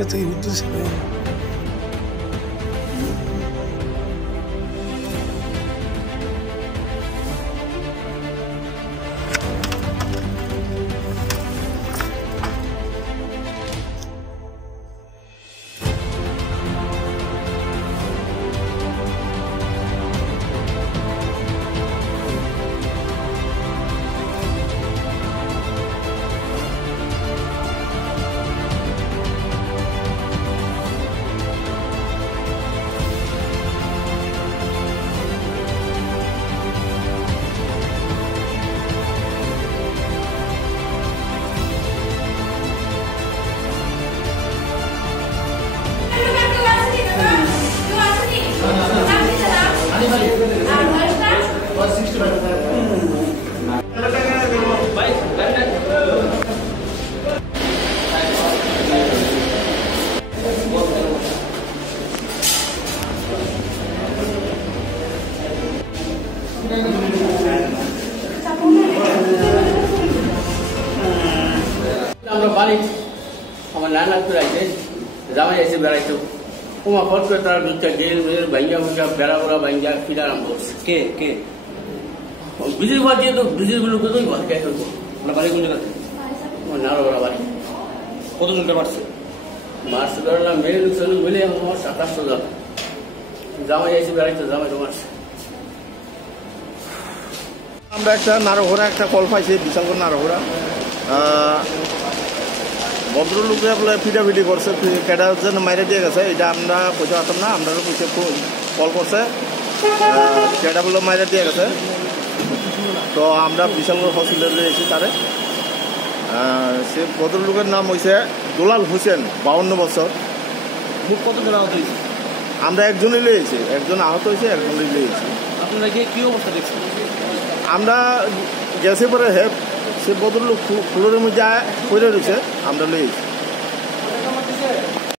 এত উদ্দেশ্য নেই। আমরা বাড়ি আমার নানা বেড়াইছে জামাই এসে বেড়াইতো ওমা ফট করে তারা দুটা গেল ভাইয়া ভাইয়া বেড়া বেড়া ভাইয়া ফিরা আরম্ভ করছে। কে কে বিজির বাদ দিয়ে তো বিজির গুলো কোথায় ঘর খাই হতো আপনার বাড়ি কোন জায়গাতে? আমার নাড়া বেড়া বাড়ি। কতজনকে মারছে? মারছে ধরলাম মেয়ে লোকজন মিলে আমার 2700 জন। জামাই এসে বেড়াইতো জামাই তো মারছে। আমরা একটা নারঘোড়া একটা কল পাইছি বিশাল করে নারঘোড়া ভদ্রলোকে আপনার ফিটাফিটি করছে কেটা যেন মাইরে দিয়ে গেছে এটা আমরা পয়সা পাতাম না আমরা পয়সা কল করছে কেটা বলে মাইরে দিয়ে গেছে তো আমরা বিশালগড় হসপিটালে এসেছি তারে সে ভদ্রলোকের নাম হয়েছে দুলাল হোসেন 52 বছর। মুখ কতজন আহত হয়েছে? আমরা একজনই লিয়েছি একজন আহত হয়েছে একজনই লিয়েছি। আপনারা গিয়ে কী অবস্থা দেখছেন? আমরা গেছে পরে সে ভদ্রলোক ফ্লোরের মধ্যে পড়ে রয়েছে আমরা লিয়েছি।